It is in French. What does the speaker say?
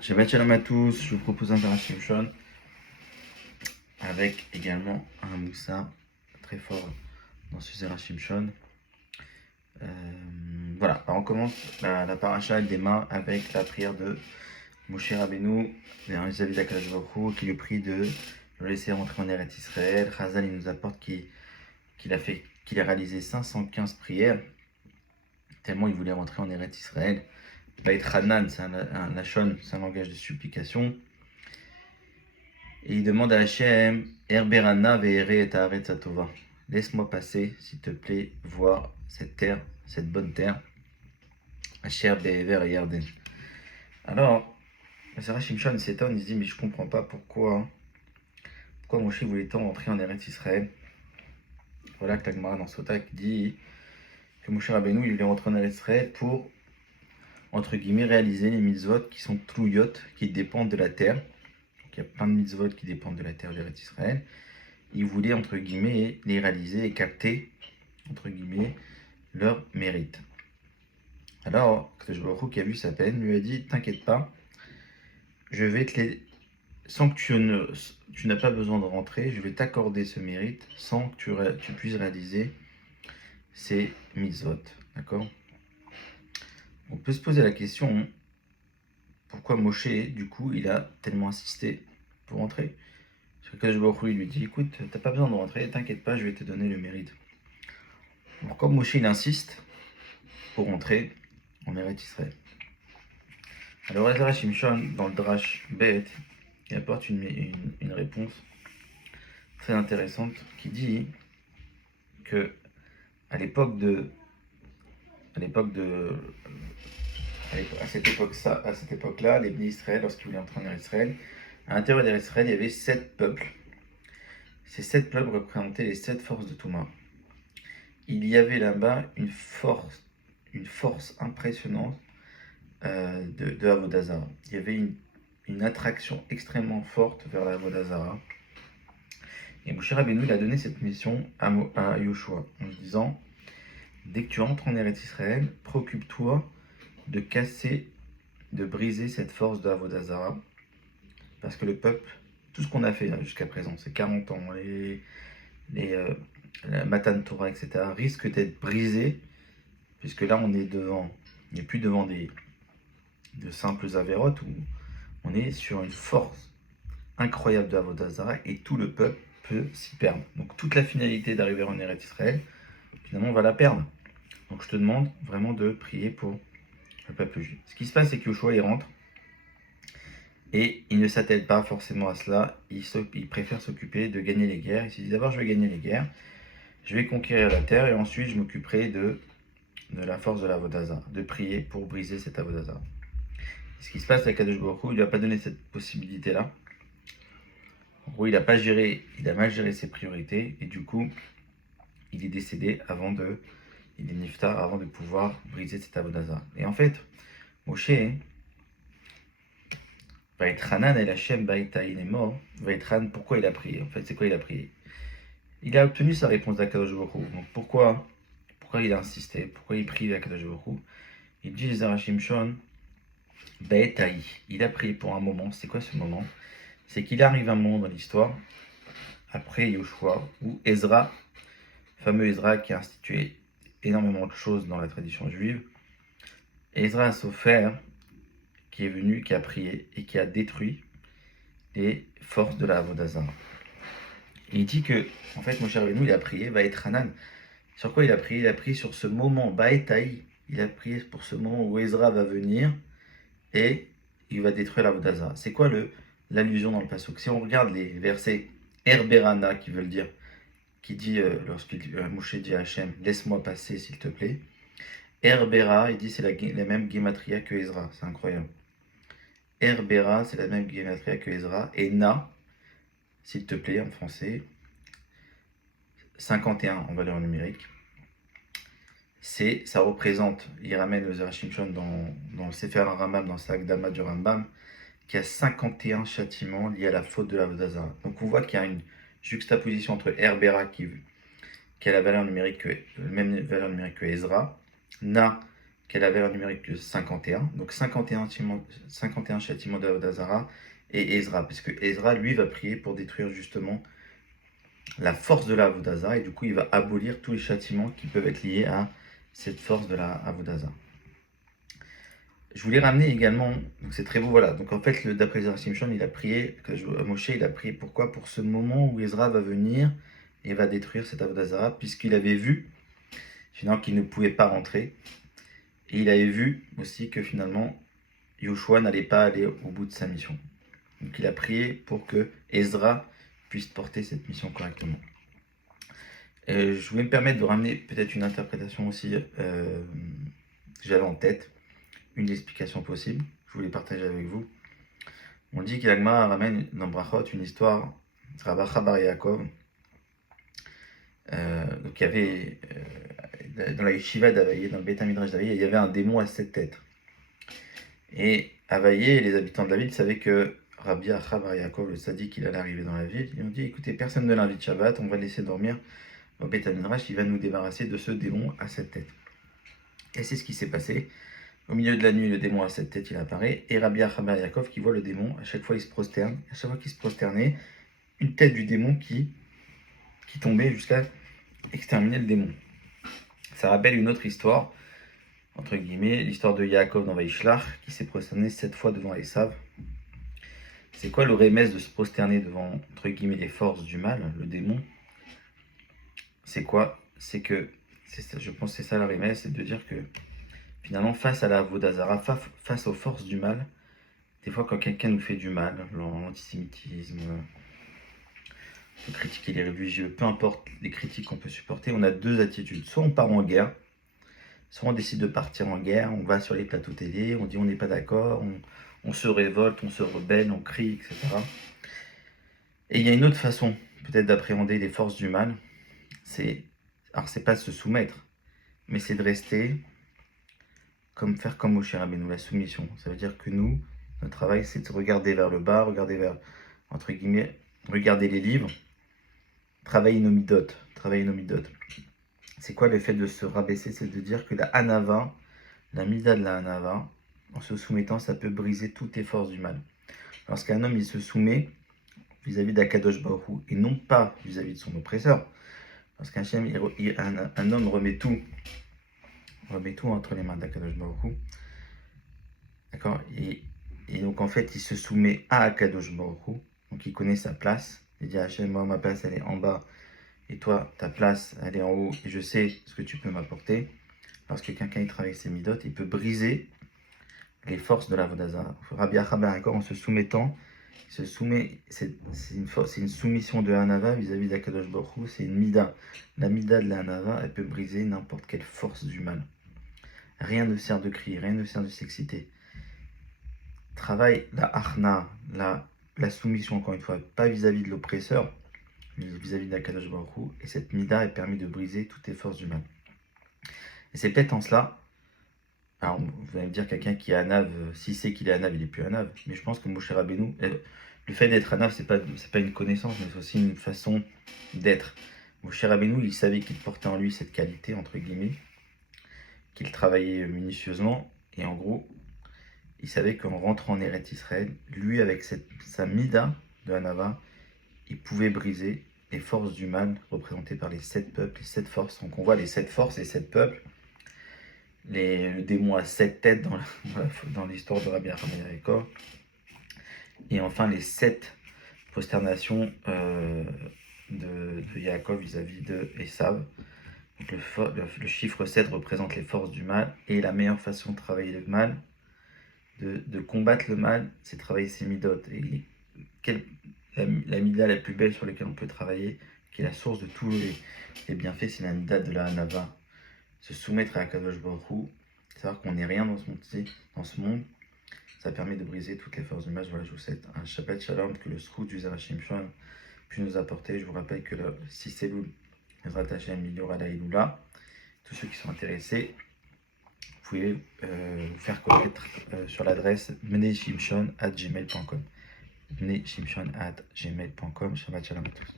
Shabbat Shalom à tous, je vous propose un Zera Shimshon avec également un Moussa très fort dans ce Zera Shimshon. Voilà, alors on commence la paracha, elle démarre avec la prière de Moshe Rabbeinu vis-à-vis d'Akadosh Baruch Hu, qui lui prie de le laisser rentrer en Eretz Israël. Chazal il nous apporte qu'il a réalisé 515 prières, tellement il voulait rentrer en Eretz Israël. Bait Hanan, c'est un lachon, c'est un langage de supplication. Et il demande à Hachem, Herberana ve'ere et haaretz hatova. Laisse-moi passer, s'il te plaît, voir cette terre, cette bonne terre. Asher be'ever et Yarden. Alors, Sarah Shimshon s'étonne, il se dit, mais je comprends pas pourquoi Moshe voulait tant entrer en Eretz Israël. Voilà que la Gemara dans Sotak dit que Moshe Rabbeinu, il voulait rentrer en Eretz Israël pour, entre guillemets, réaliser les mitzvot qui sont tlouyot, qui dépendent de la terre. Donc, il y a plein de mitzvot qui dépendent de la terre d'Eretz Israël. Il voulait, entre guillemets, les réaliser et capter, entre guillemets, leur mérite. Alors, Kadosh Baruch Hu, qui a vu sa peine, lui a dit, t'inquiète pas, je vais te les... Sans que tu n'as pas besoin de rentrer, je vais t'accorder ce mérite sans que tu puisses réaliser ces mitzvot. D'accord? On peut se poser la question, pourquoi Moshe, du coup, il a tellement insisté pour rentrer? Parce que Kadosh Baruch Hu, il lui dit, écoute, t'as pas besoin de rentrer, t'inquiète pas, je vais te donner le mérite. Alors, comme Moshe, il insiste pour rentrer, on Eretz Israël. Alors, Ezra Shimshon, dans le Drash Bet, il apporte une réponse très intéressante qui dit que à cette époque-là, les Bnei Israël, lorsqu'ils voulaient entrer en Eretz Israël, à l'intérieur d'Eretz Israël, il y avait 7 peuples. Ces 7 peuples représentaient les 7 forces de Touma. Il y avait là-bas une force impressionnante de Avodah Zarah. Il y avait une attraction extrêmement forte vers la Avodah Zarah. Et Moshe Rabbeinu, il a donné cette mission à Yoshua en lui disant, dès que tu rentres en Eretz Israël, préoccupe-toi de casser, de briser cette force de Avodah Zarah, parce que le peuple, tout ce qu'on a fait jusqu'à présent, ces 40 ans, la Matan Torah, etc., risque d'être brisé, puisque là on n'est plus devant de simples avérotes, où on est sur une force incroyable de Avodah Zarah, et tout le peuple peut s'y perdre. Donc toute la finalité d'arriver en Eretz Israël, finalement on va la perdre. Donc je te demande vraiment de prier pour le peuple juif. Ce qui se passe, c'est que Yoshua il rentre, et il ne s'attelle pas forcément à cela, il préfère s'occuper de gagner les guerres. Il se dit d'abord je vais gagner les guerres, je vais conquérir la terre, et ensuite je m'occuperai de la force de l'Avodah Zarah, de prier pour briser cette Avodah Zarah. Ce qui se passe avec Kadosh Baruch Hu, il ne lui a pas donné cette possibilité-là. En gros, il a mal géré ses priorités, et du coup, il est décédé il est niftar avant de pouvoir briser cette Avodah Zarah. Et en fait, Moshe, Vaïtranan el Hashem Baïta, il est mort. Vaïtran, pourquoi il a prié? En fait, c'est quoi il a prié? Il a obtenu sa réponse d'Akadosh Baruch Hu. Donc pourquoi il a insisté? Pourquoi il prie d'Akadosh Baruch Hu? Il dit Ezra Shimshon, Baïtaï. Il a prié pour un moment. C'est quoi ce moment? C'est qu'il arrive un moment dans l'histoire, après Yoshua, où Ezra, fameux Ezra qui a institué énormément de choses dans la tradition juive, Ezra a Sofer, qui est venu, qui a prié et qui a détruit les forces de la Avodah Zarah. Il dit que, en fait, Moshe Rabbeinu, il a prié, Vaït Hanan. Sur quoi il a prié? Il a prié sur ce moment, Baïtaï. Il a prié pour ce moment où Ezra va venir et il va détruire la Avodah Zarah. C'est quoi l'allusion dans le pasuk? Si on regarde les versets Herberana, qui dit, lorsque Moshe dit à Hachem, laisse-moi passer s'il te plaît. Herbera, il dit c'est la même gematria que Ezra, c'est incroyable. Herbera, c'est la même gematria que Ezra. Et Na, s'il te plaît, en français, 51 en valeur numérique. Ça représente, il ramène le Zera Shimshon dans le Sefer Rambam, dans sa Akdama du Rambam, qui a 51 châtiments liés à la faute de l'Avodah Zarah. Donc on voit qu'il y a une juxtaposition entre Herbera qui a la même valeur numérique que Ezra, Na qu'elle avait un numérique de 51. Donc 51 châtiments de Avodah Zarah et Ezra. Parce que Ezra, lui, va prier pour détruire justement la force de la Avodah Zarah. Et du coup, il va abolir tous les châtiments qui peuvent être liés à cette force de la Avodah Zarah. Je voulais ramener également, donc c'est très beau, voilà. Donc en fait, d'après Ezra Shimshon, il a prié, Moshe, il a prié pourquoi? Pour ce moment où Ezra va venir et va détruire cette Avodah Zarah, puisqu'il avait vu finalement qu'il ne pouvait pas rentrer. Et il avait vu aussi que finalement, Yoshua n'allait pas aller au bout de sa mission. Donc il a prié pour que Ezra puisse porter cette mission correctement. Je voulais me permettre de ramener peut-être une interprétation aussi que j'avais en tête, une explication possible. Je voulais partager avec vous. On dit qu'Ilagma ramène dans Brachot une histoire de Rabbi Bar Yaakov. Donc il y avait dans la yeshiva d'Availlé, dans le Beit HaMidrash d'Availlé, il y avait un démon à 7 têtes. Et Availlé, les habitants de la ville savaient que Rabbi Bar Yaakov, le sadique, il allait arriver dans la ville. Ils ont dit, écoutez, personne ne l'invite Shabbat, on va le laisser dormir au Beit HaMidrash, il va nous débarrasser de ce démon à 7 têtes. Et c'est ce qui s'est passé. Au milieu de la nuit, le démon à 7 têtes, il apparaît, et Rabbi Bar Yaakov qui voit le démon, à chaque fois il se prosterne, à chaque fois qu'il se prosternait, une tête du démon qui tombait jusqu'à exterminer le démon. Ça rappelle une autre histoire, entre guillemets, l'histoire de Yaakov dans Vaishlach, qui s'est prosterné 7 fois devant Esav. C'est quoi le remède de se prosterner devant, entre guillemets, les forces du mal, le démon? C'est quoi? C'est que, je pense que c'est ça le remède, c'est de dire que finalement, face à la Avodah Zarah, face aux forces du mal, des fois quand quelqu'un nous fait du mal, l'antisémitisme, on peut critiquer les religieux, peu importe les critiques qu'on peut supporter, on a deux attitudes. Soit on part en guerre, soit on décide de partir en guerre, on va sur les plateaux télé, on dit on n'est pas d'accord, on se révolte, on se rebelle, on crie, etc. Et il y a une autre façon peut-être d'appréhender les forces du mal, alors c'est pas se soumettre, mais c'est de rester faire comme Moshe Rabbeinu, la soumission. Ça veut dire que nous, notre travail, c'est de regarder vers le bas, regarder vers, entre guillemets, regarder les livres, travailler nos midotes. C'est quoi le fait de se rabaisser? C'est de dire que la Hanava, la mida de la Hanava, en se soumettant, ça peut briser toutes les forces du mal. Lorsqu'un homme, il se soumet vis-à-vis d'Akadosh Baruch Hu, et non pas vis-à-vis de son oppresseur, lorsqu'un un homme remet tout entre les mains d'Akadosh Baruch Hu, d'accord, et donc en fait, il se soumet à Akadosh Baruch Hu, donc il connaît sa place, il dit à Hachem, moi ma place elle est en bas, et toi ta place elle est en haut, et je sais ce que tu peux m'apporter. Lorsque quelqu'un il travaille ses midot, il peut briser les forces de la Avodah Zarah. Rabbi Bar Yaakov, en se soumettant, c'est une soumission de Hanava vis-à-vis d'Akadosh Baruch Hu, c'est une mida. La mida de la Hanava, elle peut briser n'importe quelle force du mal. Rien ne sert de crier, rien ne sert de s'exciter. Travaille la achna, la soumission, encore une fois, pas vis-à-vis de l'oppresseur, mais vis-à-vis d'Akadosh Baruch Hu, et cette mida est permis de briser toutes les forces du mal. Et c'est peut-être en cela, alors vous allez me dire, quelqu'un qui est Hanav, si c'est qu'il est Hanav, il n'est plus Hanav, mais je pense que Moshe Rabbeinu, le fait d'être Hanav, c'est pas une connaissance, mais c'est aussi une façon d'être. Moshe Rabbeinu, il savait qu'il portait en lui cette qualité, entre guillemets, qu'il travaillait minutieusement, et en gros, il savait qu'en rentrant en Eretz Israël, lui, avec sa mida de Hanava, il pouvait briser les forces du mal représentées par les 7 peuples, les 7 forces. Donc on voit les 7 forces et 7 peuples, le démon à 7 têtes dans l'histoire de Rabbi Yaakov, et enfin les 7 prosternations de Yaakov vis-à-vis de Esav. Donc le chiffre 7 représente les forces du mal, et la meilleure façon de travailler le mal, de combattre le mal, c'est travailler ses midot. Et la mida la plus belle sur laquelle on peut travailler, qui est la source de tous les bienfaits, c'est la mida de la Hanava. Se soumettre à Akadosh Baruch Hu, savoir qu'on n'est rien dans ce monde, ça permet de briser toutes les forces du mal. Voilà, je vous souhaite un Shabbat Shalom, que le Zchut du Zerachim Shon puisse nous apporter. Je vous rappelle que si c'est Elul, Ezrat Hashem, il y aura la Iloula. Tous ceux qui sont intéressés, vous pouvez vous faire connaître sur l'adresse mneshimshon@gmail.com. mneshimshon@gmail.com. Shabbat Shalom à tous.